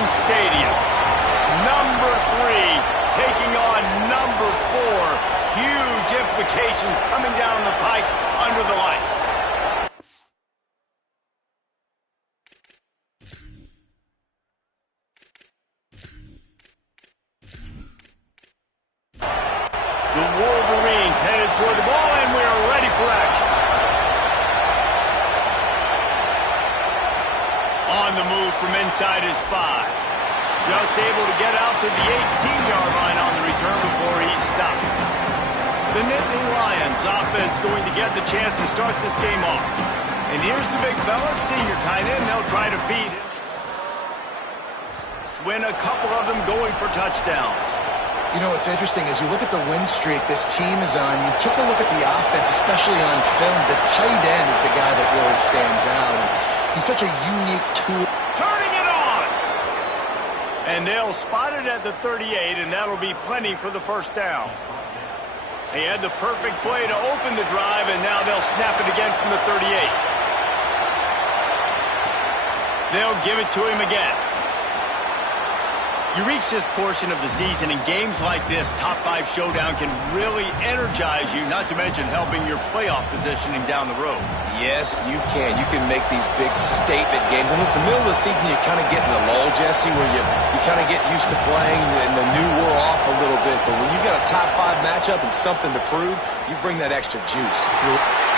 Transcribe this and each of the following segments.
Penn Stadium. Number 3 taking on number 4. Huge implications coming down the pike under the lights. The Wolverines headed toward the ball, and we are ready for action. On the move from inside his 5. Just able to get out to the 18-yard line on the return before he's stopped. The Nittany Lions offense going to get the chance to start this game off. And here's the big fella, senior tight end. They'll try to feed him. Win a couple of them going for touchdowns. You know, what's interesting is you look at the win streak this team is on. You took a look at the offense, especially on film. The tight end is the guy that really stands out. He's such a unique tool. Turning it on! And they'll spot it at the 38, and that'll be plenty for the first down. They had the perfect play to open the drive, and now they'll snap it again from the 38. They'll give it to him again. You reach this portion of the season, and games like this, top 5 showdown, can really energize you, not to mention helping your playoff positioning down the road. Yes, you can. You can make these big statement games. And listen, middle of the season, you kind of get in the lull, Jesse, where you kind of get used to playing, and the new wear off a little bit. But when you got a top 5 matchup and something to prove, you bring that extra juice.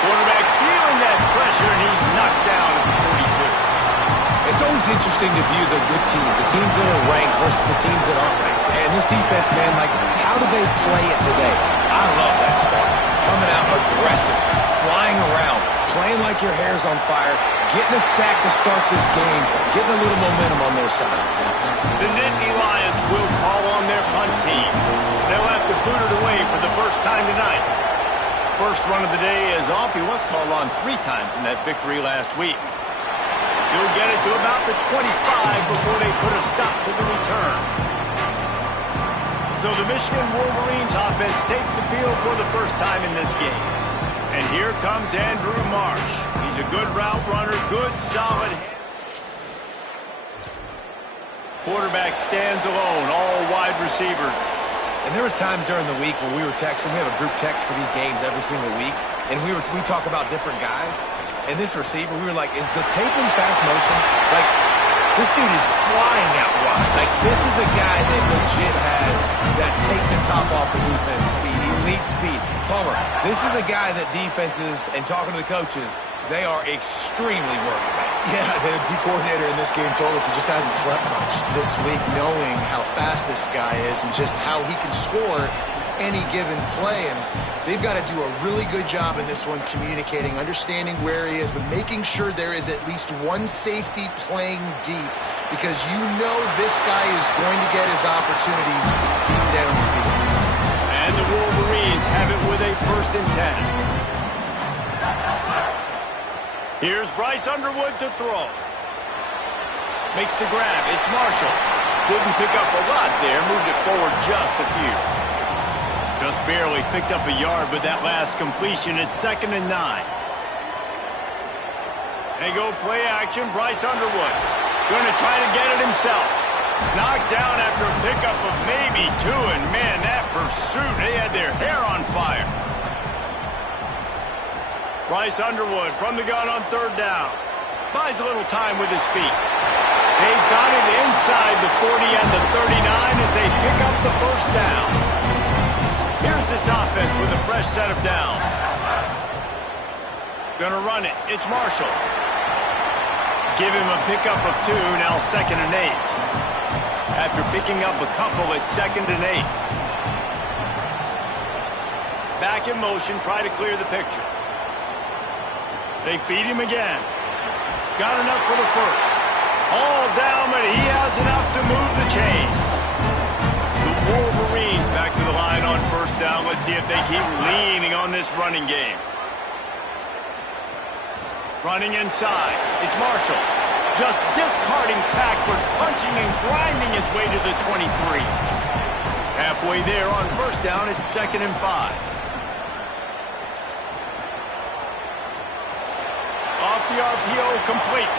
Quarterback feeling that pressure, and he's knocked down at the 42. It's always interesting to view the good teams, the teams that are ranked versus the teams that aren't ranked. And this defense, man, like, how do they play it today? I love that start. Coming out aggressive, flying around, playing like your hair's on fire, getting a sack to start this game, getting a little momentum on their side. The Nittany Lions will call on their punt team. They'll have to boot it away for the first time tonight. First run of the day is off. He was called on 3 times in that victory last week. He'll get it to about the 25 before they put a stop to the return. So the Michigan Wolverines offense takes the field for the first time in this game. And here comes Andrew Marsh. He's a good route runner, good, solid. Quarterback stands alone, all wide receivers. And there was times during the week when we were texting. We have a group text for these games every single week. And we talk about different guys. And this receiver, we were like, is the tape in fast motion? Like, this dude is flying out wide. Like, this is a guy that legit has that take the top off the defense speed, elite speed. Palmer, this is a guy that defenses, and talking to the coaches, they are extremely worried about. Yeah, the D coordinator in this game told us he just hasn't slept much this week, knowing how fast this guy is and just how he can score any given play. And they've got to do a really good job in this one communicating, understanding where he is, but making sure there is at least one safety playing deep, because you know this guy is going to get his opportunities deep down the field. And the Wolverines have it with a 1st and 10. Here's Bryce Underwood to throw. Makes the grab. It's Marshall. Didn't pick up a lot there. Moved it forward just a few. Just barely picked up a yard with that last completion. It's 2nd and 9. They go play action. Bryce Underwood going to try to get it himself. Knocked down after a pickup of maybe 2. And, man, that pursuit, they had their hair on fire. Bryce Underwood from the gun on 3rd down. Buys a little time with his feet. They've got it inside the 40 and the 39 as they pick up the 1st down. Here's this offense with a fresh set of downs. Gonna run it. It's Marshall. Give him a pickup of 2, now 2nd and 8. After picking up a couple, it's 2nd and 8. Back in motion, try to clear the picture. They feed him again. Got enough for the 1st. All down, but he has enough to move the chains. The Wolverines back to the line on 1st down. Let's see if they keep leaning on this running game. Running inside. It's Marshall. Just discarding tacklers, punching and grinding his way to the 23. Halfway there on 1st down, it's 2nd and 5. Off the RPO, complete.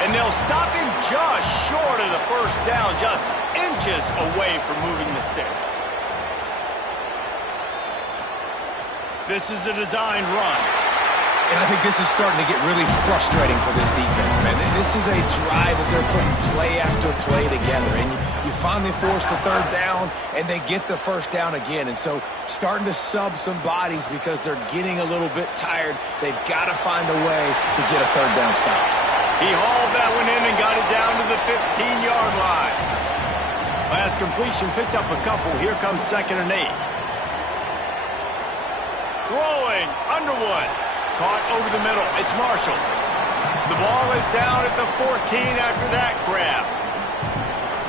And they'll stop him just short of the first down, just inches away from moving the sticks. This is a designed run. And I think this is starting to get really frustrating for this defense, man. This is a drive that they're putting play after play together. And you finally force the third down, and they get the first down again. And so starting to sub some bodies because they're getting a little bit tired. They've got to find a way to get a third down stop. He hauled that one in and got it down to the 15-yard line. Last completion picked up a couple. Here comes 2nd and 8. Throwing, Underwood. Caught over the middle. It's Marshall. The ball is down at the 14 after that grab.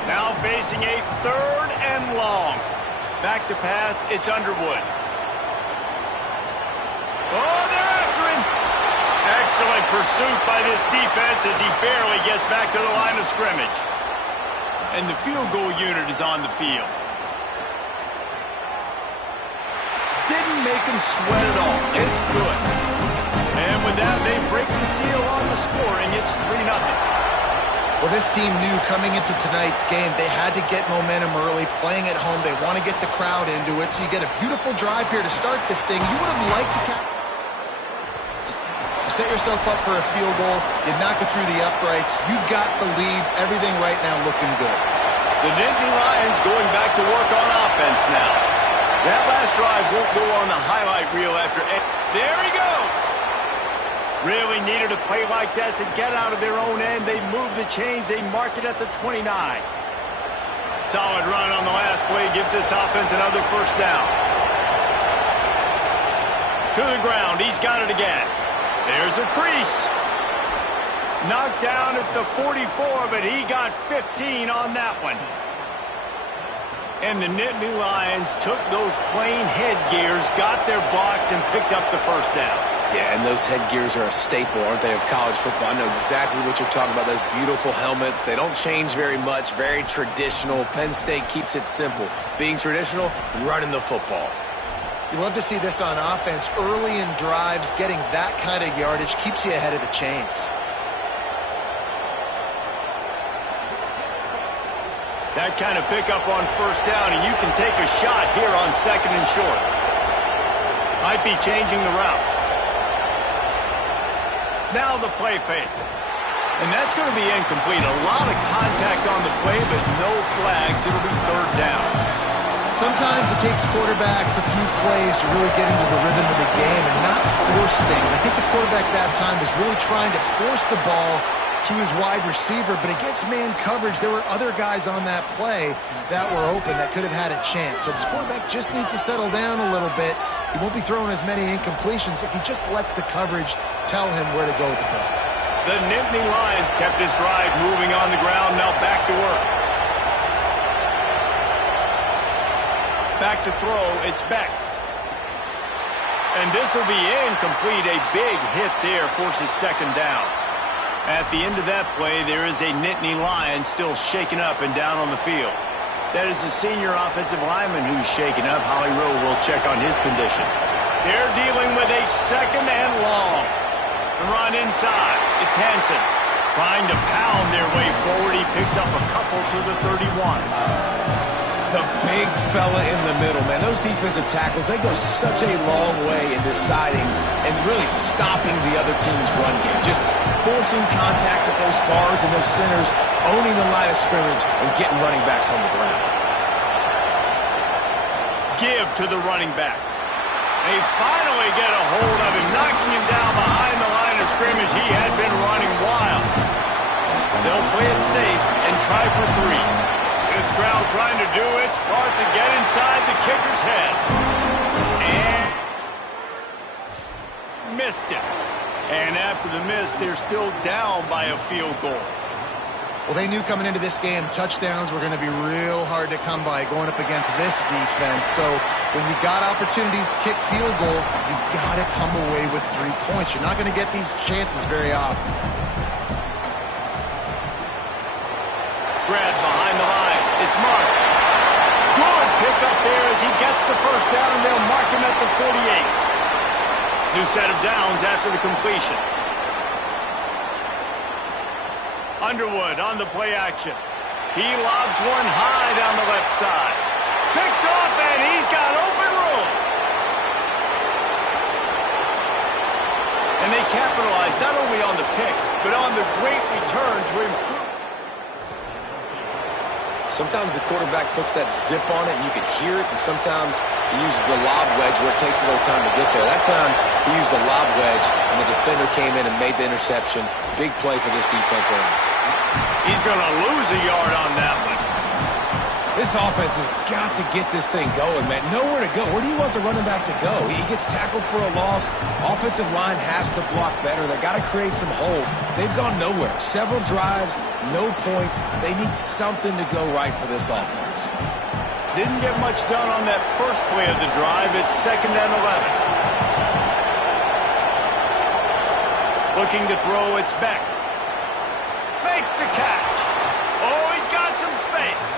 Now facing a 3rd and long. Back to pass. It's Underwood. Oh, they're after him. Excellent pursuit by this defense as he barely gets back to the line of scrimmage. And the field goal unit is on the field. Didn't make him sweat at all. It's good. And with that, they break the seal on the scoring. It's 3-0. Well, this team knew coming into tonight's game they had to get momentum early, playing at home. They want to get the crowd into it, so you get a beautiful drive here to start this thing. You would have liked to set yourself up for a field goal. You knock it through the uprights. You've got the lead. Everything right now looking good. The Nittany Lions going back to work on offense now. That last drive won't go on the highlight reel after... There he goes! Really needed a play like that to get out of their own end. They move the chains. They mark it at the 29. Solid run on the last play. Gives this offense another first down. To the ground. He's got it again. There's a crease. Knocked down at the 44, but he got 15 on that one. And the Nittany Lions took those plain headgears, got their blocks, and picked up the first down. Yeah, and those headgears are a staple, aren't they, of college football? I know exactly what you're talking about, those beautiful helmets. They don't change very much, very traditional. Penn State keeps it simple. Being traditional, running the football. You love to see this on offense. Early in drives, getting that kind of yardage keeps you ahead of the chains. That kind of pickup on first down, and you can take a shot here on 2nd and short. Might be changing the route. Now the play fake. And that's going to be incomplete. A lot of contact on the play, but no flags. It'll be 3rd down. Sometimes it takes quarterbacks a few plays to really get into the rhythm of the game and not force things. I think the quarterback that time was really trying to force the ball to his wide receiver, but against man coverage, there were other guys on that play that were open that could have had a chance. So this quarterback just needs to settle down a little bit. He won't be throwing as many incompletions if he just lets the coverage tell him where to go with the ball. The Nittany Lions kept this drive moving on the ground. Now back to work. Back to throw. It's Beck. And this will be incomplete. A big hit there forces 2nd down. At the end of that play, there is a Nittany Lion still shaken up and down on the field. That is the senior offensive lineman who's shaken up. Holly Rowe will check on his condition. They're dealing with a 2nd and long. The run inside. It's Hansen trying to pound their way forward. He picks up a couple to the 31. The big fella in the middle, man. Those defensive tackles, they go such a long way in deciding and really stopping the other team's run game. Just forcing contact with those guards and those centers, owning the line of scrimmage, and getting running backs on the ground. Give to the running back. They finally get a hold of him, knocking him down behind the line of scrimmage. He had been running wild. They'll play it safe and try for 3. This crowd trying to do its part to get inside the kicker's head. And missed it. And after the miss, they're still down by a field goal. Well, they knew coming into this game touchdowns were going to be real hard to come by going up against this defense. So when you've got opportunities to kick field goals, you've got to come away with 3 points. You're not going to get these chances very often. Brad behind the line. It's Mark. Good pick up there as he gets the first down, and they'll mark him at the 48. New set of downs after the completion. Underwood on the play action. He lobs one high down the left side. Picked off, and he's got open room. And they capitalize not only on the pick, but on the great return to improve. Sometimes the quarterback puts that zip on it, and you can hear it, and sometimes he uses the lob wedge where it takes a little time to get there. That time, he used the lob wedge, and the defender came in and made the interception. Big play for this defense area. He's going to lose a yard on that one. This offense has got to get this thing going, man. Nowhere to go. Where do you want the running back to go? He gets tackled for a loss. Offensive line has to block better. They got to create some holes. They've gone nowhere. Several drives, no points. They need something to go right for this offense. Didn't get much done on that first play of the drive. It's 2nd and 11. Looking to throw, it's Beck. Makes the catch. Oh, he's got some space.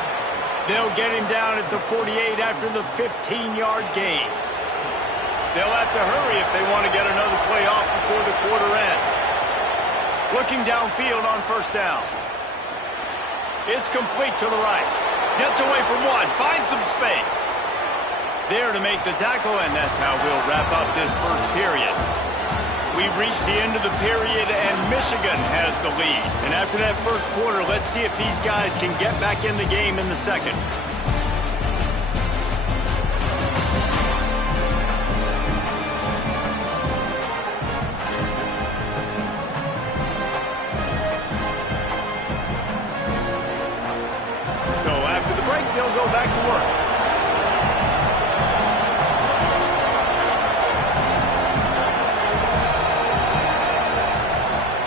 They'll get him down at the 48 after the 15-yard gain. They'll have to hurry if they want to get another play off before the quarter ends. Looking downfield on 1st down. It's complete to the right. Gets away from one. Finds some space. There to make the tackle, and that's how we'll wrap up this first period. We've reached the end of the period, and Michigan has the lead. And after that first quarter, let's see if these guys can get back in the game in the second. So after the break, they'll go back to work.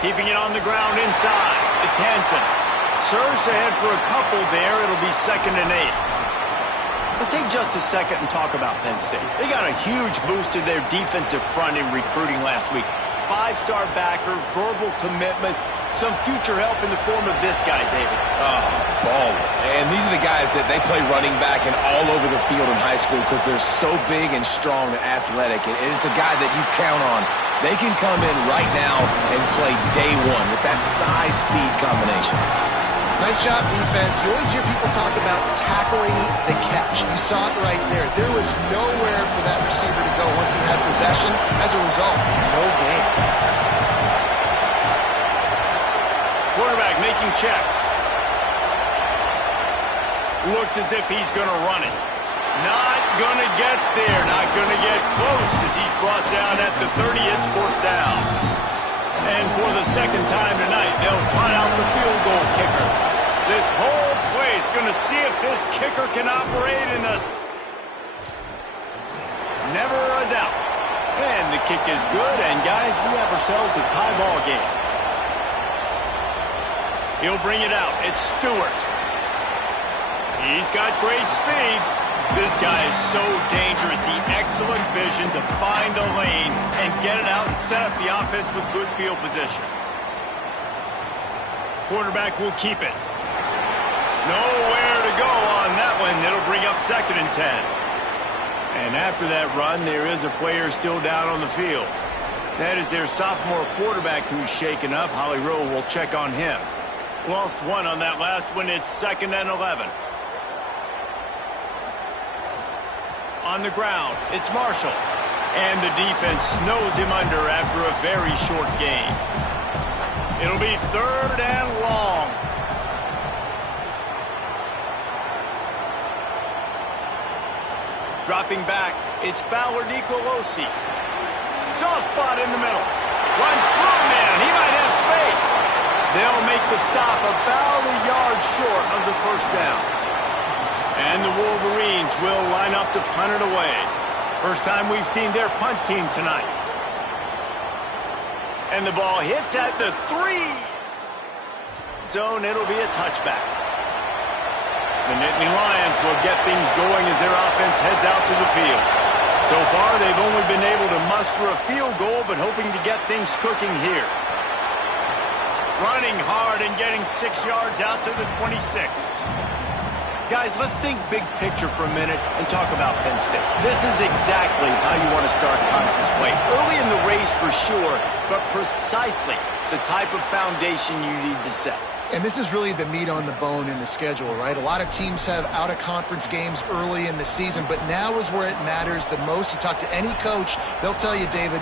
Keeping it on the ground inside. It's Hansen. Surged ahead for a couple there. It'll be 2nd and 8. Let's take just a second and talk about Penn State. They got a huge boost to their defensive front in recruiting last week. 5-star backer, verbal commitment, some future help in the form of this guy, David. Baller. And these are the guys that they play running back and all over the field in high school because they're so big and strong and athletic. And it's a guy that you count on. They can come in right now and play day one with that size-speed combination. Nice job, defense. You always hear people talk about tackling the catch. You saw it right there. There was nowhere for that receiver to go once he had possession. As a result, no gain. Quarterback making checks. Looks as if he's going to run it. Not going to get there. Not going to get close as he's brought down at the 30. It's 4th down. And for the second time tonight, they'll try out the field goal kicker. This whole place going to see if this kicker can operate in this. Never a doubt. And the kick is good. And, guys, we have ourselves a tie ball game. He'll bring it out. It's Stewart. He's got great speed. This guy is so dangerous. The excellent vision to find a lane and get it out and set up the offense with good field position. Quarterback will keep it. Nowhere to go on that one. It'll bring up 2nd and 10. And after that run, there is a player still down on the field. That is their sophomore quarterback who's shaken up. Holly Rowe will check on him. Lost one on that last one. It's 2nd and 11. On the ground, it's Marshall. And the defense snows him under after a very short gain. It'll be 3rd and long. Dropping back, it's Fowler Nicolosi. Soft spot in the middle. Runs through, man. He might have space. They'll make the stop about a yard short of the 1st down. And the Wolverines will line up to punt it away. First time we've seen their punt team tonight. And the ball hits at the 3 zone. It'll be a touchback. The Nittany Lions will get things going as their offense heads out to the field. So far, they've only been able to muster a field goal, but hoping to get things cooking here. Running hard and getting 6 yards out to the 26. Guys, let's think big picture for a minute and talk about Penn State. This is exactly how you want to start conference play. Early in the race for sure, but precisely the type of foundation you need to set. And this is really the meat on the bone in the schedule, right? A lot of teams have out-of-conference games early in the season, but now is where it matters the most. You talk to any coach, they'll tell you, David,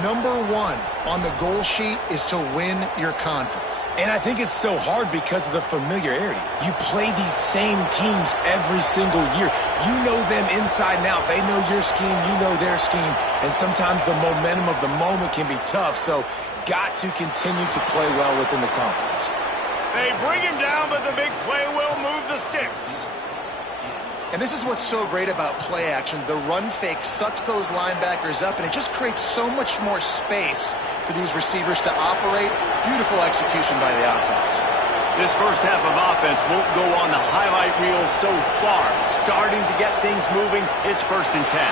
number one on the goal sheet is to win your conference. And I think it's so hard because of the familiarity. You play these same teams every single year. You know them inside and out. They know your scheme, you know their scheme, and sometimes the momentum of the moment can be tough, so got to continue to play well within the conference. They bring him down, but the big play will move the sticks. And this is what's so great about play action. The run fake sucks those linebackers up, and it just creates so much more space for these receivers to operate. Beautiful execution by the offense. This first half of offense won't go on the highlight reel so far. Starting to get things moving, it's 1st and 10.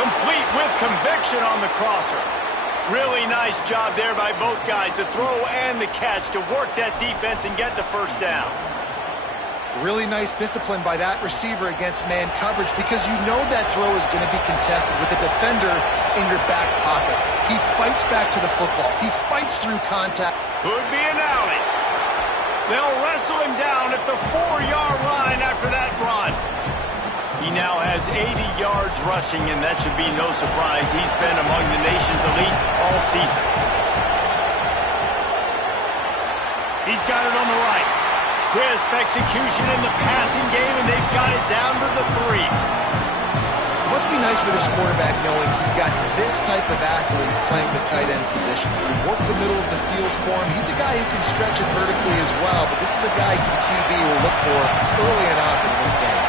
Complete with conviction on the crosser. Really nice job there by both guys to throw and the catch to work that defense and get the first down. Really nice discipline by that receiver against man coverage because you know that throw is going to be contested with a defender in your back pocket. He fights back to the football. He fights through contact. Could be an alley. They'll wrestle him down at the 4-yard line after that run. He now has 80 yards rushing, and that should be no surprise. He's been among the nation's elite all season. He's got it on the right. Crisp execution in the passing game, and they've got it down to the 3. It must be nice for this quarterback knowing he's got this type of athlete playing the tight end position. He can work the middle of the field for him. He's a guy who can stretch it vertically as well, but this is a guy the QB will look for early and often in this game.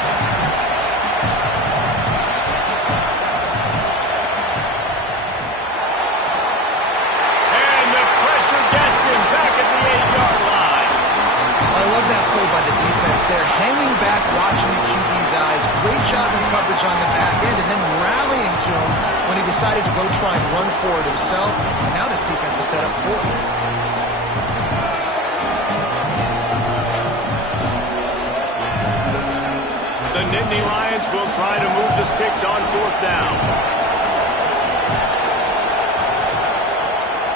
By the defense there, hanging back, watching the QB's eyes. Great job in coverage on the back end, and then rallying to him when he decided to go try and run for it himself. And now this defense is set up for him. The Nittany Lions will try to move the sticks on 4th down.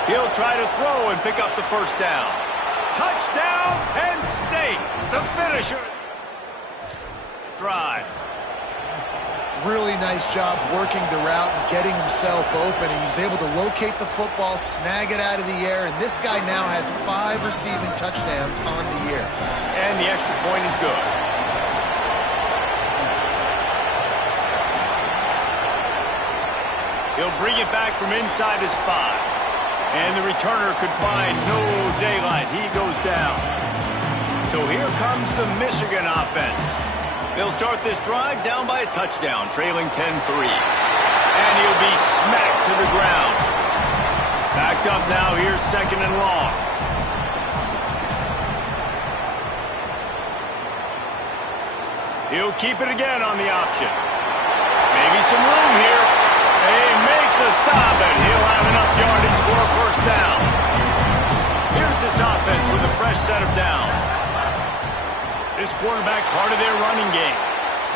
He'll try to throw and pick up the first down. Touchdown, Penn State, the finisher. Drive. Really nice job working the route and getting himself open. He was able to locate the football, snag it out of the air, and this guy now has 5 receiving touchdowns on the year. And the extra point is good. He'll bring it back from inside his 5. And the returner could find no daylight. He goes down. So here comes the Michigan offense. They'll start this drive down by a touchdown, trailing 10-3. And he'll be smacked to the ground. Backed up now, here's 2nd and long. He'll keep it again on the option. Maybe some room here. They make the stop, and he'll have enough yardage for a first down. Here's this offense with a fresh set of downs. This quarterback part of their running game.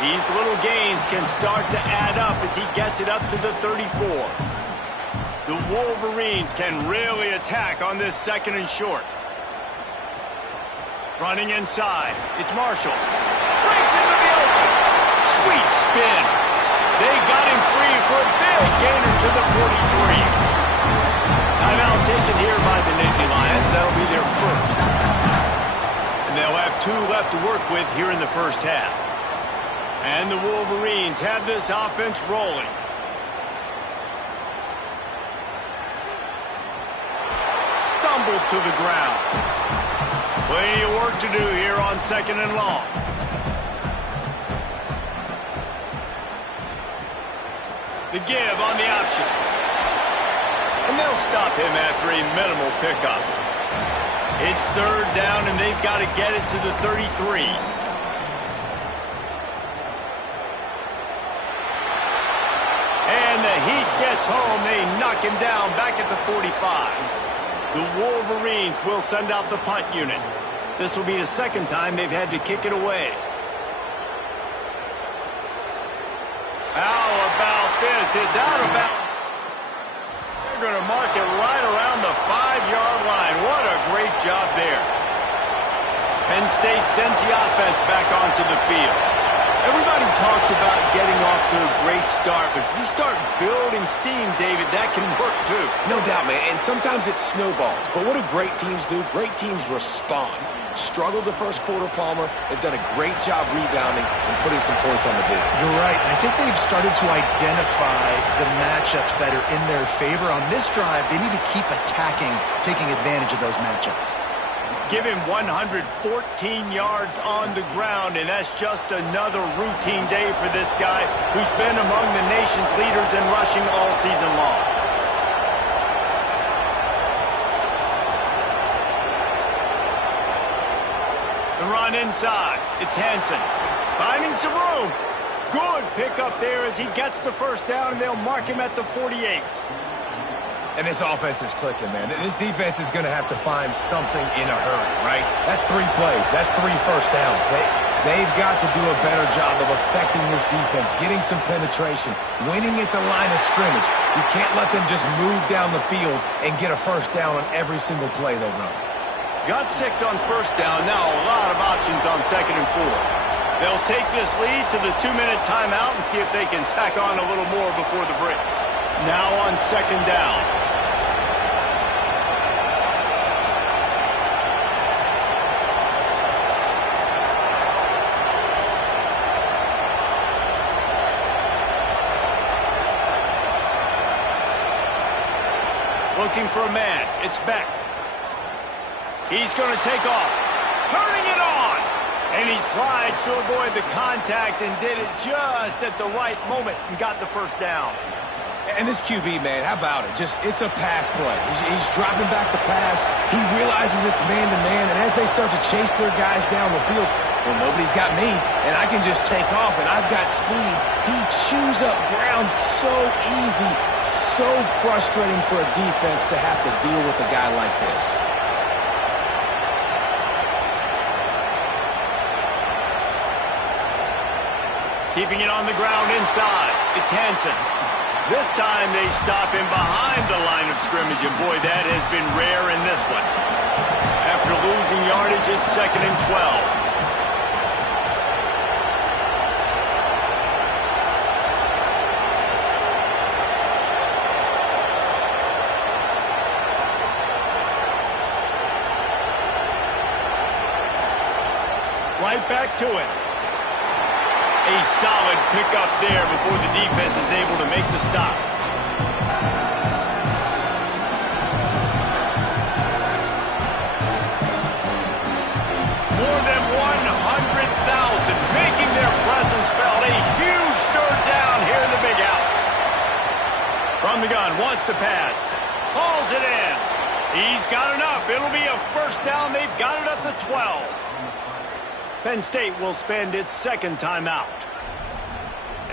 These little gains can start to add up as he gets it up to the 34. The Wolverines can really attack on this 2nd and short. Running inside. It's Marshall. Breaks into the open. Sweet spin. They got him free for a big gainer to the 43. Timeout taken here by the Nittany Lions. That'll be their first. And they'll have 2 left to work with here in the first half. And the Wolverines have this offense rolling. Stumbled to the ground. Plenty of work to do here on 2nd and long. The give on the option. And they'll stop him after a minimal pickup. It's 3rd down, and they've got to get it to the 33. And the Heat gets home. They knock him down back at the 45. The Wolverines will send out the punt unit. This will be the 2nd time they've had to kick it away. How about this? It's out of bounds. They're going to mark it right around the 5-yard line. What a great job there. Penn State sends the offense back onto the field. Everybody talks about getting off to a great start, but if you start building steam, David, that can work too. No doubt, man, and sometimes it snowballs. But what do great teams do? Great teams respond. Struggled the first quarter, Palmer. They've done a great job rebounding and putting some points on the board. You're right. I think they've started to identify the matchups that are in their favor. On this drive, they need to keep attacking, taking advantage of those matchups. Give him 114 yards on the ground, and that's just another routine day for this guy who's been among the nation's leaders in rushing all season long. The run inside. It's Hansen finding some room. Good pickup there as he gets the first down, and they'll mark him at the 48. And this offense is clicking, man. This defense is going to have to find something in a hurry, right? That's 3 plays. That's 3 first downs. They've got to do a better job of affecting this defense, getting some penetration, winning at the line of scrimmage. You can't let them just move down the field and get a first down on every single play they run. Got 6 on first down. Now a lot of options on 2nd and 4. They'll take this lead to the 2-minute timeout and see if they can tack on a little more before the break. Now on 2nd down. Looking for a man. It's Beck. He's going to take off. Turning it on. And he slides to avoid the contact and did it just at the right moment and got the first down. And this QB, man, how about it? It's a pass play. He's dropping back to pass. He realizes it's man-to-man, and as they start to chase their guys down the field, well, nobody's got me, and I can just take off, and I've got speed. He chews up ground so easy, so frustrating for a defense to have to deal with a guy like this. Keeping it on the ground inside. It's Hansen. This time they stop him behind the line of scrimmage, and boy, that has been rare in this one. After losing yardage, it's 2nd and 12. Right back to it. A solid pickup there before the defense is able to make the stop. More than 100,000 making their presence felt. A huge 3rd down here in the big house. From the gun, wants to pass. Hauls it in. He's got enough. It'll be a first down. They've got it at the 12. Penn State will spend its 2nd timeout.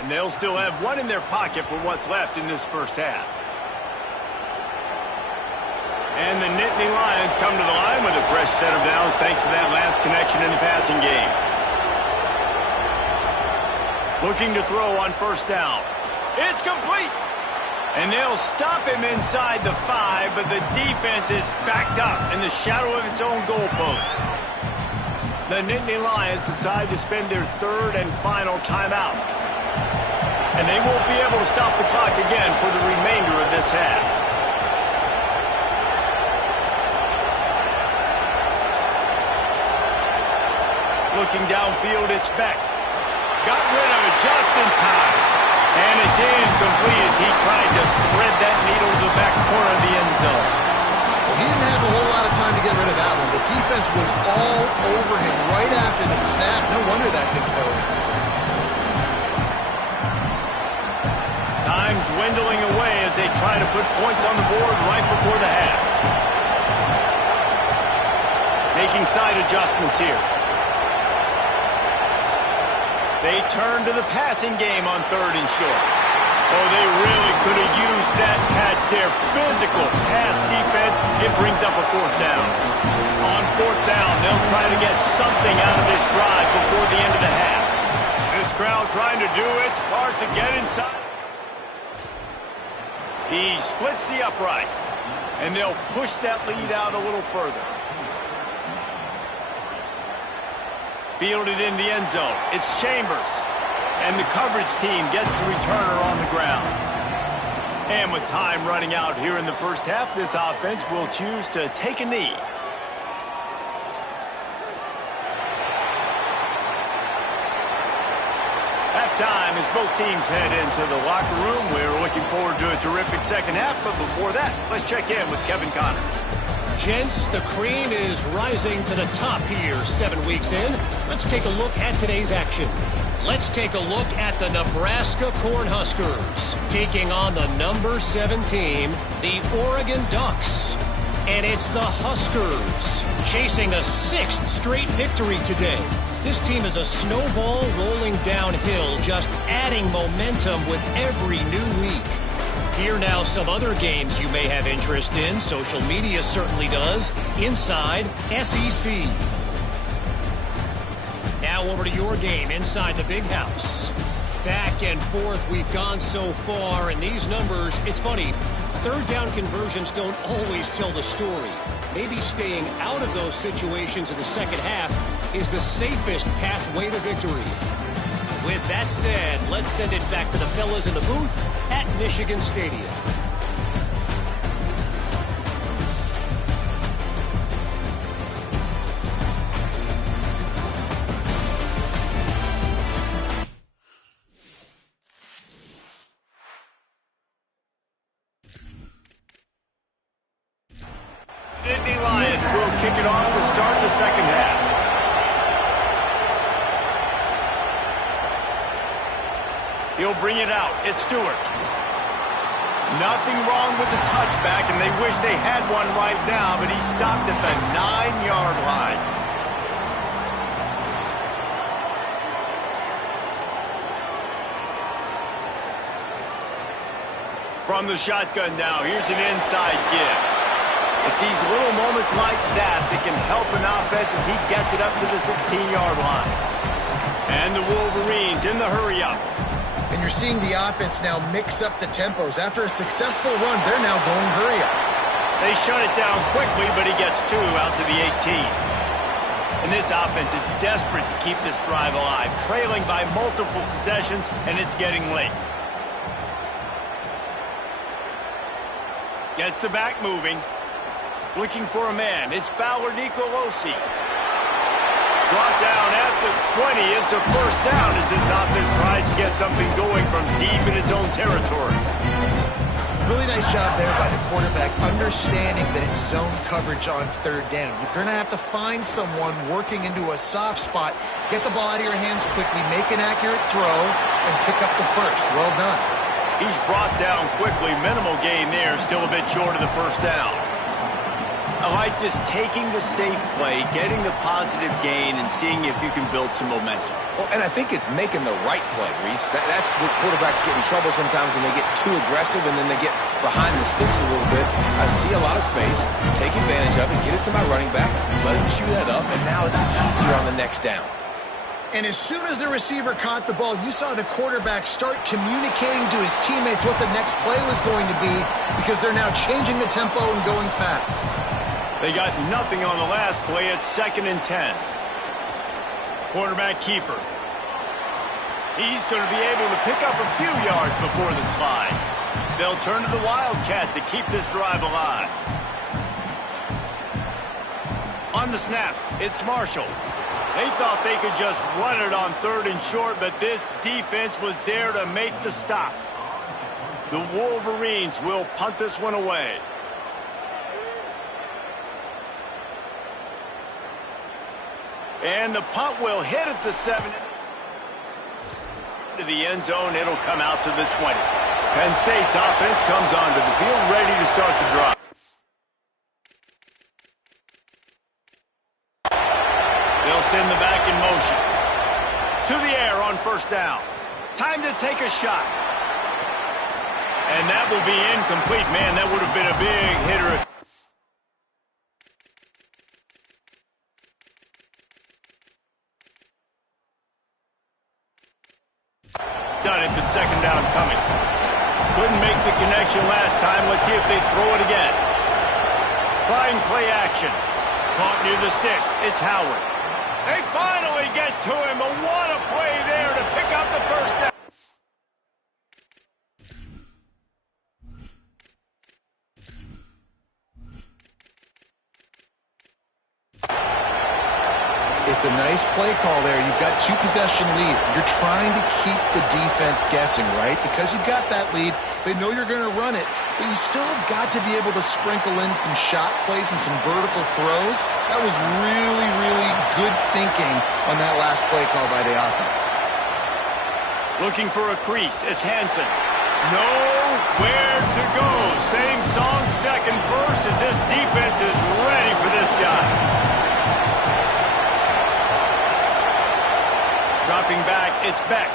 And they'll still have 1 in their pocket for what's left in this first half. And the Nittany Lions come to the line with a fresh set of downs thanks to that last connection in the passing game. Looking to throw on first down. It's complete. And they'll stop him inside the 5, but the defense is backed up in the shadow of its own goalpost. The Nittany Lions decide to spend their 3rd and final timeout. And they won't be able to stop the clock again for the remainder of this half. Looking downfield, it's Beck. Got rid of it just in time. And it's incomplete as he tried to thread that needle to the back corner of the end zone. Well, he didn't have a whole lot of time to get rid of that one. The defense was all over him right after the snap. No wonder that big failure. Time dwindling away as they try to put points on the board right before the half. Making side adjustments here. They turn to the passing game on 3rd and short. Oh, they really could have used that catch there. Physical pass defense. It brings up a 4th down. On 4th down, they'll try to get something out of this drive before the end of the half. This crowd trying to do its part to get inside. He splits the uprights, and they'll push that lead out a little further. Fielded in the end zone. It's Chambers. And the coverage team gets the returner on the ground. And with time running out here in the first half, this offense will choose to take a knee. Halftime as both teams head into the locker room. We're looking forward to a terrific second half, but before that, let's check in with Kevin Connors. Gents, the cream is rising to the top here 7 weeks in. Let's take a look at today's action. Let's take a look at the Nebraska Cornhuskers taking on the number 7 team, the Oregon Ducks. And it's the Huskers chasing a 6th straight victory today. This team is a snowball rolling downhill, just adding momentum with every new week. Here now some other games you may have interest in. Social media certainly does. Inside SEC. Now over to your game inside the big house. Back and forth we've gone so far, and these numbers, it's funny, third down conversions don't always tell the story. Maybe staying out of those situations in the second half is the safest pathway to victory. With that said, let's send it back to the fellas in the booth at Michigan Stadium. Nittany Lions will kick it off to start the second half. He'll bring it out. It's Stewart. Nothing wrong with the touchback, and they wish they had one right now, but he stopped at the 9-yard line. From the shotgun now, here's an inside give. It's these little moments like that that can help an offense as he gets it up to the 16-yard line. And the Wolverines in the hurry-up. And you're seeing the offense now mix up the tempos. After a successful run, they're now going hurry-up. They shut it down quickly, but he gets 2 out to the 18. And this offense is desperate to keep this drive alive, trailing by multiple possessions, and it's getting late. Gets the back moving. Looking for a man. It's Fowler Nicolosi. Brought down at the 20. It's a first down as this offense tries to get something going from deep in its own territory. Really nice job there by the quarterback, understanding that it's zone coverage on third down. You're going to have to find someone working into a soft spot, get the ball out of your hands quickly, make an accurate throw, and pick up the first. Well done. He's brought down quickly. Minimal gain there. Still a bit short of the first down. I like this, taking the safe play, getting the positive gain, and seeing if you can build some momentum. Well, and I think it's making the right play, Reese. That's where quarterbacks get in trouble sometimes when they get too aggressive and then they get behind the sticks a little bit. I see a lot of space, take advantage of it, get it to my running back, let him chew that up, and now it's easier on the next down. And as soon as the receiver caught the ball, you saw the quarterback start communicating to his teammates what the next play was going to be, because they're now changing the tempo and going fast. They got nothing on the last play. It's 2nd and 10. Quarterback keeper. He's going to be able to pick up a few yards before the slide. They'll turn to the Wildcat to keep this drive alive. On the snap, it's Marshall. They thought they could just run it on 3rd and short, but this defense was there to make the stop. The Wolverines will punt this one away. And the punt will hit at the 7. To the end zone, it'll come out to the 20. Penn State's offense comes onto the field, ready to start the drive. They'll send the back in motion. To the air on first down. Time to take a shot. And that will be incomplete. Man, that would have been a big hitter. Done it, but second down coming. Couldn't make the connection last time. Let's see if they throw it again. Fine play action. Caught near the sticks. It's Howard. They finally get to him, but what a play there to pick up the first down. It's a nice play call there. You've got 2-possession lead. You're trying to keep the defense guessing, right? Because you've got that lead, they know you're going to run it, but you still have got to be able to sprinkle in some shot plays and some vertical throws. That was really, really good thinking on that last play call by the offense. Looking for a crease. It's Hansen. Nowhere to go. Same song, second verse, as this defense is ready for this guy. Dropping back, it's Beck.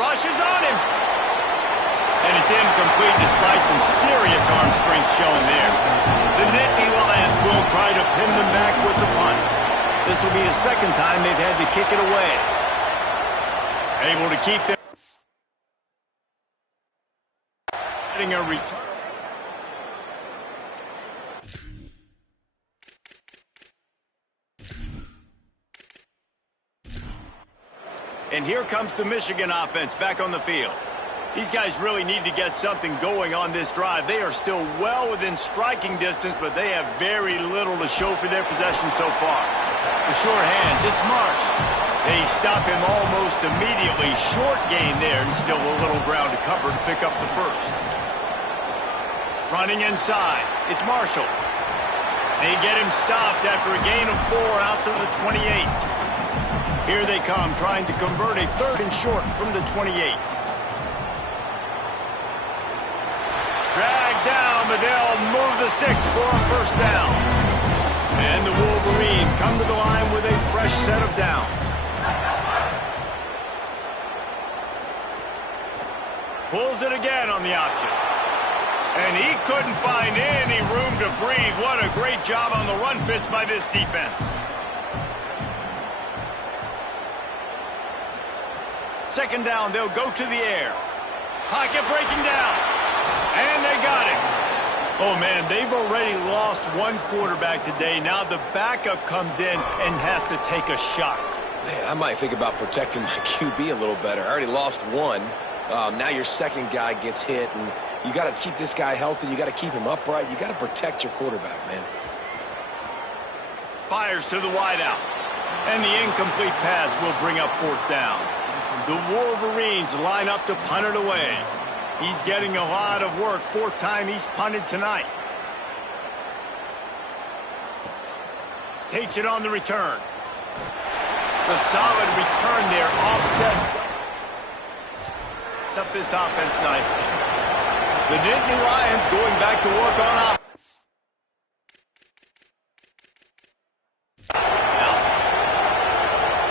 Rushes on him. And it's incomplete despite some serious arm strength shown there. The Nittany Lions will try to pin them back with the punt. This will be the second time they've had to kick it away. Able to keep them. Getting a return. And here comes the Michigan offense back on the field. These guys really need to get something going on this drive. They are still well within striking distance, but they have very little to show for their possession so far. The short hands, it's Marsh. They stop him almost immediately. Short gain there, and still a little ground to cover to pick up the first. Running inside, it's Marshall. They get him stopped after a gain of 4 out to the 28. Here they come, trying to convert a 3rd and short from the 28. Dragged down, but they'll move the sticks for a first down. And the Wolverines come to the line with a fresh set of downs. Pulls it again on the option. And he couldn't find any room to breathe. What a great job on the run fits by this defense. Second down, they'll go to the air. Pocket breaking down. And they got him. Oh, man, they've already lost one quarterback today. Now the backup comes in and has to take a shot. Man, I might think about protecting my QB a little better. I already lost one. Now your second guy gets hit, and you got to keep this guy healthy. You got to keep him upright. You got to protect your quarterback, man. Fires to the wideout. And the incomplete pass will bring up 4th down. The Wolverines line up to punt it away. He's getting a lot of work. 4th time he's punted tonight. Takes it on the return. The solid return there offsets up this offense nicely. The Nittany Lions going back to work on offense.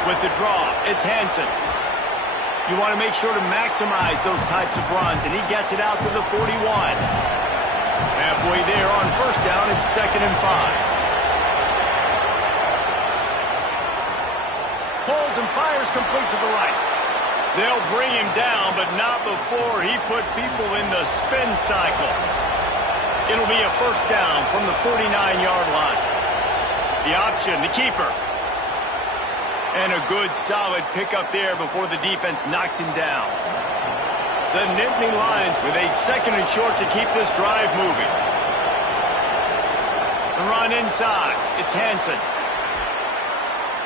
With the draw, it's Hansen. You want to make sure to maximize those types of runs, and he gets it out to the 41. Halfway there on first down, it's 2nd and 5. Pulls and fires complete to the right. They'll bring him down, but not before he put people in the spin cycle. It'll be a first down from the 49-yard line. The option, the keeper. And a good, solid pickup there before the defense knocks him down. The Nittany Lions with a 2nd and short to keep this drive moving. The run inside. It's Hansen.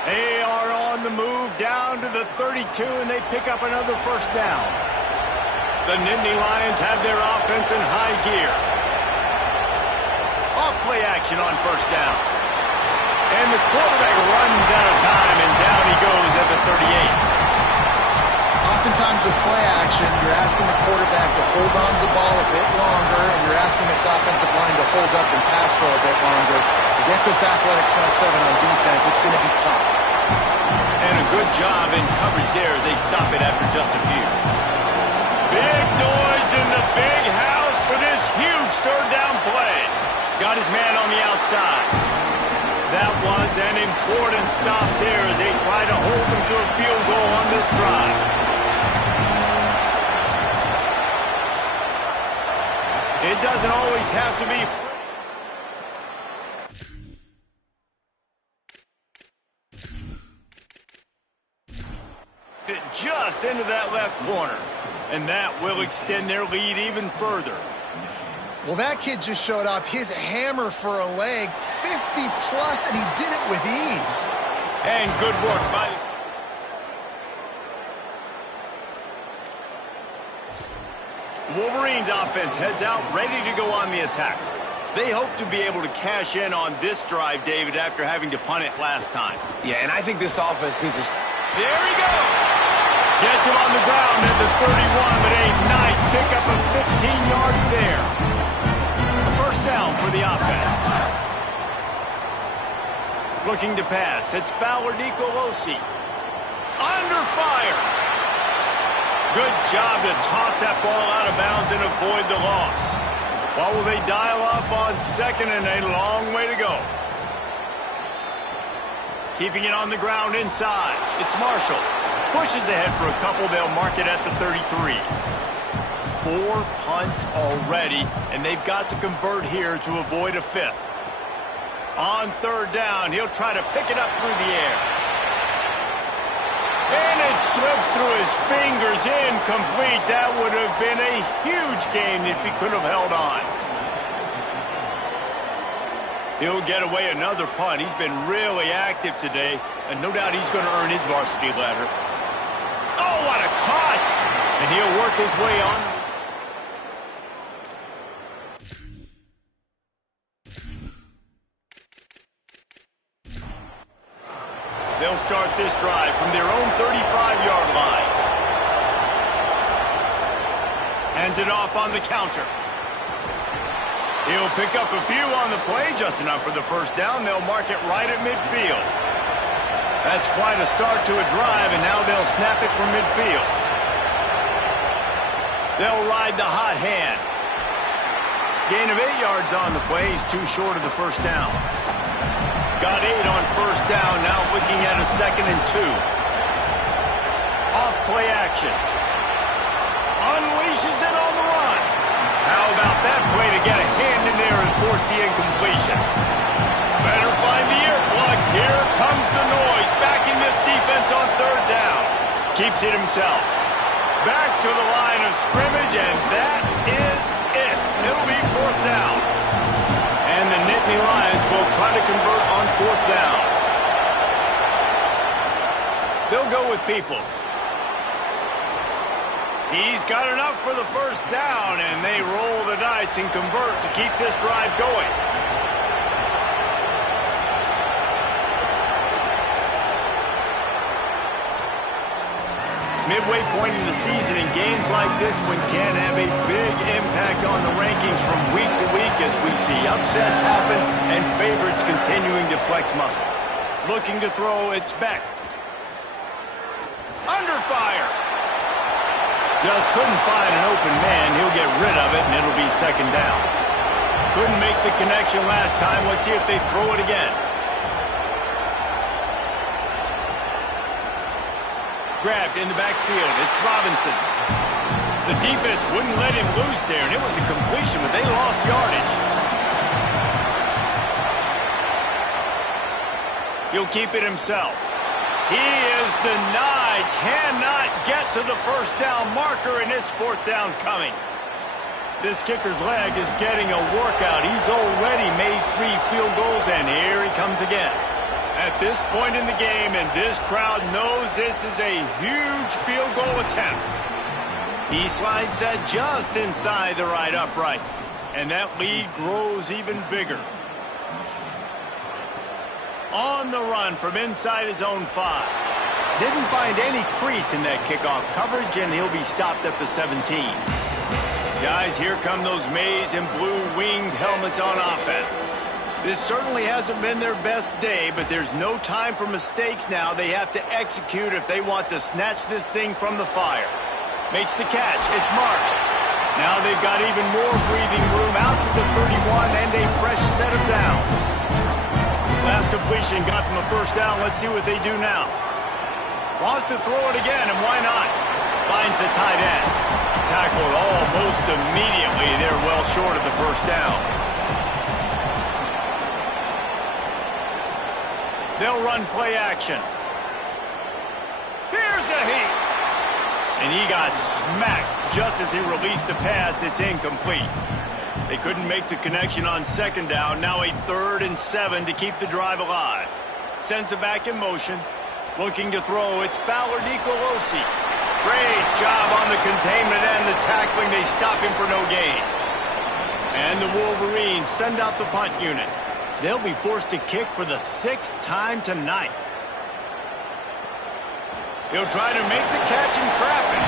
They are on the move down to the 32, and they pick up another first down. The Nittany Lions have their offense in high gear. Off play action on first down. And the quarterback runs out of time, and down he goes at the 38. Oftentimes with play action, you're asking the quarterback to hold on to the ball a bit longer, and you're asking this offensive line to hold up and pass pro a bit longer. Against this athletic front 7 on defense, it's going to be tough. And a good job in coverage there as they stop it after just a few. Big noise in the big house for this huge 3rd down play. Got his man on the outside. That was an important stop there as they try to hold them to a field goal on this drive. It doesn't always have to be. knocked it just into that left corner. And that will extend their lead even further. Well, that kid just showed off his hammer for a leg, 50-plus, and he did it with ease. And good work by... Wolverines offense heads out, ready to go on the attack. They hope to be able to cash in on this drive, David, after having to punt it last time. Yeah, and I think this offense needs a... There he goes! Gets him on the ground at the 31, but a nice pickup of 15 yards there. A first down for the offense. Looking to pass. It's Fowler Nicolosi. Under fire. Good job to toss that ball out of bounds and avoid the loss. What will they dial up on second and a long way to go? Keeping it on the ground inside. It's Marshall. Pushes ahead for a couple. They'll mark it at the 33. 4 punts already, and they've got to convert here to avoid a fifth. On third down, he'll try to pick it up through the air. And it slips through his fingers, incomplete. That would have been a huge gain if he could have held on. He'll get away another punt. He's been really active today, and no doubt he's going to earn his varsity letter. Oh, what a cut! And he'll work his way on. They'll start this drive from their own 35-yard line. Hands it off on the counter. He'll pick up a few on the play, just enough for the first down. They'll mark it right at midfield. That's quite a start to a drive, and now they'll snap it from midfield. They'll ride the hot hand. Gain of 8 yards on the play. He's too short of the first down. Got 8 on first down, now looking at a 2nd and 2. Off play action. Unleashes it on the run. How about that play to get a hand in there and force the incompletion? Better find the earplugs. Here comes the noise. Back in this defense on third down. Keeps it himself. Back to the line of scrimmage, and that is it. It'll be fourth down. And the Nittany Lions will try to convert on fourth down. They'll go with Peoples. He's got enough for the first down, and they roll the dice and convert to keep this drive going. Midway point in the season, and games like this one can have a big impact on the rankings from week to week as we see upsets happen and favorites continuing to flex muscle. Looking to throw, it's Beck. Under fire. Just couldn't find an open man. He'll get rid of it, and it'll be second down. Couldn't make the connection last time. Let's see if they throw it again. Grabbed in the backfield. It's Robinson. The defense wouldn't let him loose there, and it was a completion, but they lost yardage. He'll keep it himself. He is denied. Cannot get to the first down marker, and it's fourth down coming. This kicker's leg is getting a workout. He's already made 3 field goals, and here he comes again. At this point in the game, and this crowd knows this is a huge field goal attempt. He slides that just inside the right upright, and that lead grows even bigger. On the run from inside his own 5. Didn't find any crease in that kickoff coverage, and he'll be stopped at the 17. Guys, here come those maize and blue winged helmets on offense. This certainly hasn't been their best day, but there's no time for mistakes now. They have to execute if they want to snatch this thing from the fire. Makes the catch. It's Marsh. Now they've got even more breathing room out to the 31 and a fresh set of downs. Last completion got them a first down. Let's see what they do now. Wants to throw it again, and why not? Finds the tight end. Tackled almost immediately. They're well short of the first down. They'll run play action. Here's a heat. And he got smacked just as he released the pass. It's incomplete. They couldn't make the connection on second down. Now a 3rd and 7 to keep the drive alive. Sends it back in motion. Looking to throw. It's Fowler Nicolosi. Great job on the containment and the tackling. They stop him for no gain. And the Wolverines send out the punt unit. They'll be forced to kick for the 6th time tonight. He'll try to make the catch in traffic.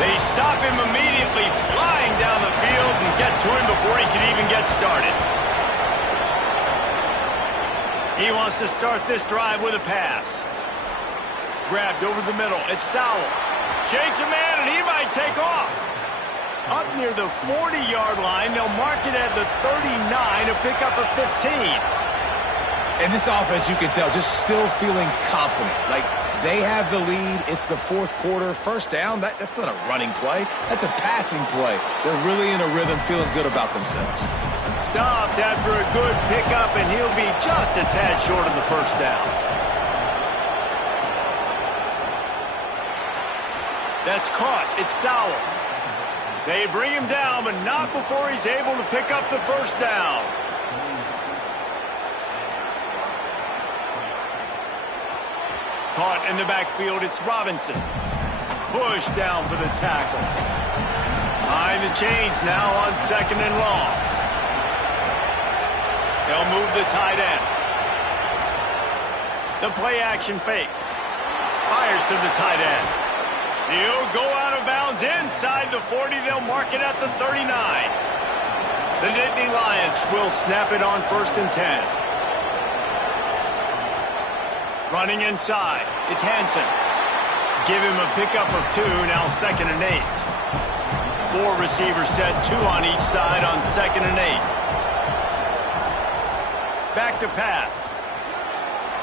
They stop him immediately, flying down the field and get to him before he can even get started. He wants to start this drive with a pass. Grabbed over the middle. It's Sowell. Shakes a man, and he might take off. Up near the 40-yard line, they'll mark it at the 39 to pick up a 15. And this offense, you can tell, just still feeling confident. Like, they have the lead. It's the 4th quarter. First down, that's not a running play. That's a passing play. They're really in a rhythm, feeling good about themselves. Stopped after a good pickup, and he'll be just a tad short of the first down. That's caught. It's Sowell. They bring him down, but not before he's able to pick up the first down. Caught in the backfield, it's Robinson. Pushed down for the tackle. Behind the chains now on 2nd and long. They'll move the tight end. The play action fake. Fires to the tight end. He'll go out of bounds inside the 40. They'll mark it at the 39. The Nittany Lions will snap it on 1st and 10. Running inside. It's Hansen. Give him a pickup of 2. Now 2nd and 8. 4 receivers set, 2 on each side on 2nd and 8. Back to pass.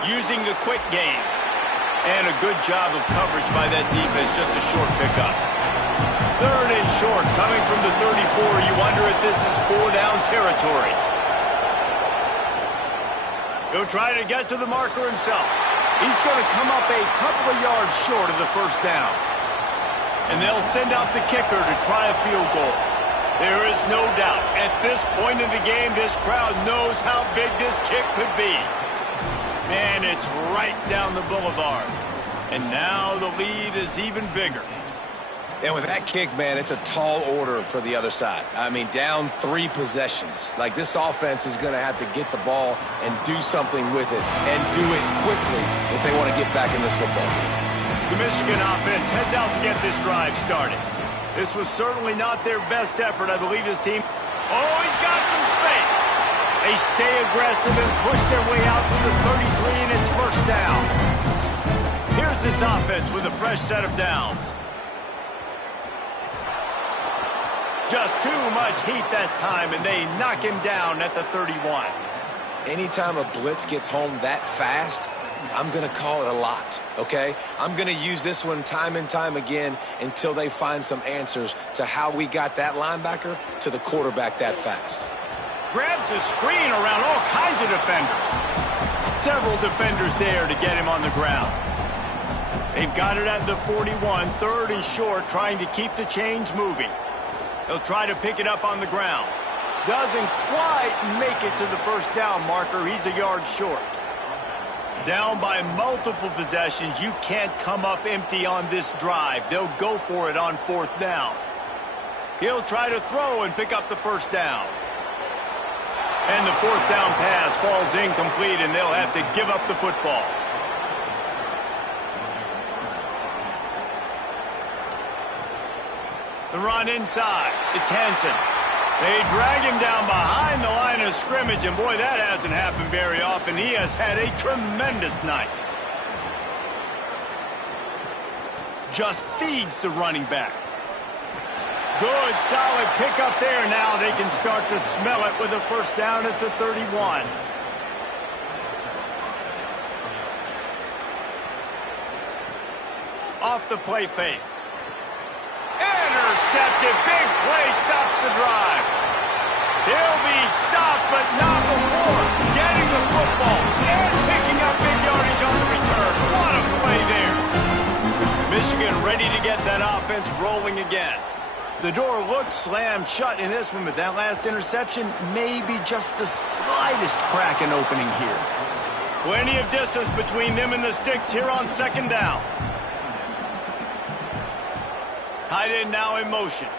Using the quick game. And a good job of coverage by that defense. Just a short pickup. 3rd and short. Coming from the 34. You wonder if this is 4-down territory. He'll try to get to the marker himself. He's going to come up a couple of yards short of the first down. And they'll send out the kicker to try a field goal. There is no doubt, at this point in the game, this crowd knows how big this kick could be. And it's right down the boulevard. And now the lead is even bigger. And with that kick, man, it's a tall order for the other side. I mean, down 3 possessions. Like, this offense is going to have to get the ball and do something with it, and do it quickly if they want to get back in this football game. The Michigan offense heads out to get this drive started. This was certainly not their best effort. I believe this team... Oh, he's got some space. They stay aggressive and push their way out to the 33, and it's first down. Here's this offense with a fresh set of downs. Just too much heat that time, and they knock him down at the 31. Anytime a blitz gets home that fast, I'm going to call it a lot, okay? I'm going to use this one time and time again until they find some answers to how we got that linebacker to the quarterback that fast. Grabs a screen around all kinds of defenders. Several defenders there to get him on the ground. They've got it at the 41, 3rd and short, trying to keep the chains moving. He'll try to pick it up on the ground. Doesn't quite make it to the first down marker. He's a yard short. Down by multiple possessions. You can't come up empty on this drive. They'll go for it on 4th down. He'll try to throw and pick up the first down. And the 4th down pass falls incomplete, and they'll have to give up the football. The run inside. It's Hansen. They drag him down behind the line of scrimmage, and boy, that hasn't happened very often. He has had a tremendous night. Just feeds the running back. Good, solid pickup there. Now they can start to smell it with a first down at the 31. Off the play fake. Intercepted. Big play stops the drive. He'll be stopped, but not before getting the football and picking up big yardage on the return. What a play there. Michigan ready to get that offense rolling again. The door looked slammed shut in this one, but that last interception may be just the slightest crack in opening here. Plenty of distance between them and the sticks here on second down. Tight end now in motion.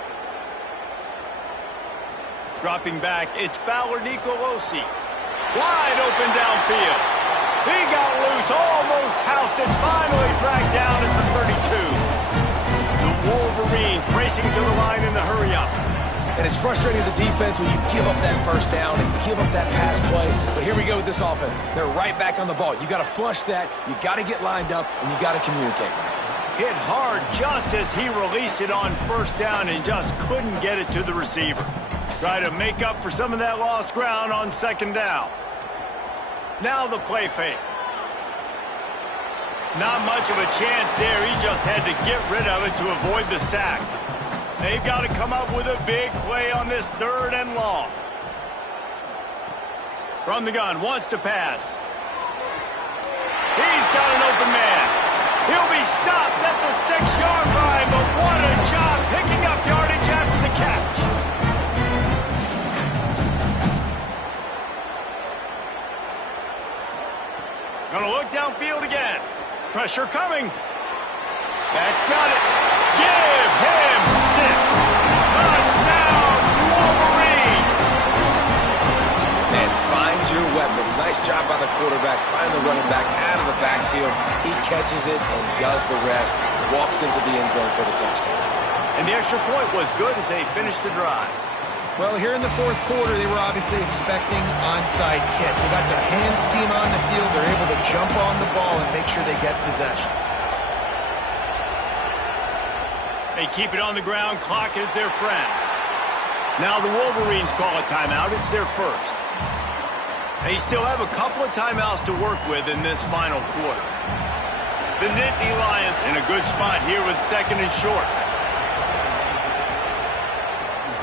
Dropping back, it's Fowler Nicolosi. Wide open downfield. He got loose, almost housed it, finally dragged down at the 32. The Wolverines racing to the line in the hurry-up. And it's frustrating as a defense when you give up that first down and give up that pass play. But here we go with this offense. They're right back on the ball. You got to flush that, you got to get lined up, and you got to communicate. Hit hard just as he released it on first down and just couldn't get it to the receiver. Try to make up for some of that lost ground on second down. Now the play fake. Not much of a chance there. He just had to get rid of it to avoid the sack. They've got to come up with a big play on this third and long. From the gun, wants to pass. He's got an open man. He'll be stopped at the 6-yard line, but what a job picking up yardage after the catch. Gonna look downfield again. Pressure coming. That's got it. Give him 6. Touchdown, Wolverines. And find your weapons. Nice job by the quarterback. Find the running back out of the backfield. He catches it and does the rest. Walks into the end zone for the touchdown. And the extra point was good as they finished the drive. Well, here in the fourth quarter, they were obviously expecting onside kick. They got their hands team on the field. They're able to jump on the ball and make sure they get possession. They keep it on the ground. Clock is their friend. Now the Wolverines call a timeout. It's their first. They still have a couple of timeouts to work with in this final quarter. The Nittany Lions in a good spot here with second and short.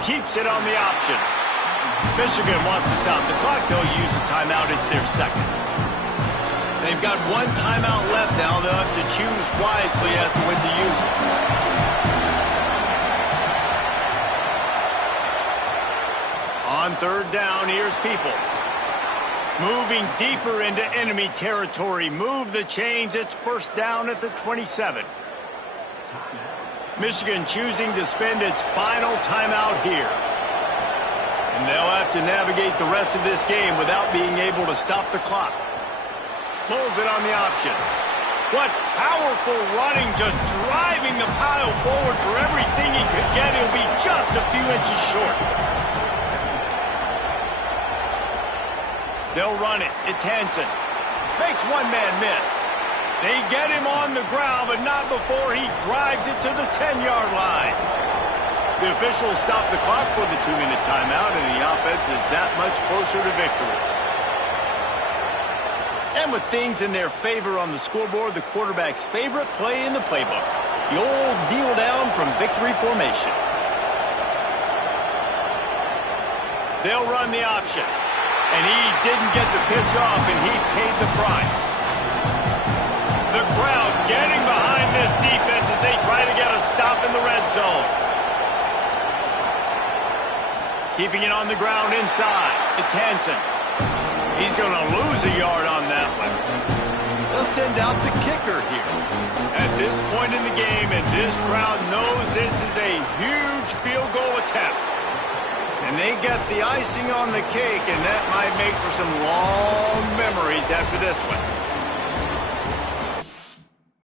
Keeps it on the option. Michigan wants to stop the clock. They'll use a timeout. It's their second. They've got one timeout left now. They'll have to choose wisely as to when to use it. On third down, here's Peoples. Moving deeper into enemy territory. Move the chains. It's first down at the 27. Michigan choosing to spend its final timeout here. And they'll have to navigate the rest of this game without being able to stop the clock. Pulls it on the option. What powerful running, just driving the pile forward for everything he could get. He'll be just a few inches short. They'll run it. It's Hansen. Makes one man miss. They get him on the ground, but not before he drives it to the 10-yard line. The officials stop the clock for the 2-minute timeout, and the offense is that much closer to victory. And with things in their favor on the scoreboard, the quarterback's favorite play in the playbook, the old kneel down from victory formation. They'll run the option, and he didn't get the pitch off, and he paid the price. The crowd getting behind this defense as they try to get a stop in the red zone. Keeping it on the ground inside. It's Hansen. He's going to lose a yard on that one. They'll send out the kicker here. At this point in the game, and this crowd knows this is a huge field goal attempt. And they get the icing on the cake, and that might make for some long memories after this one.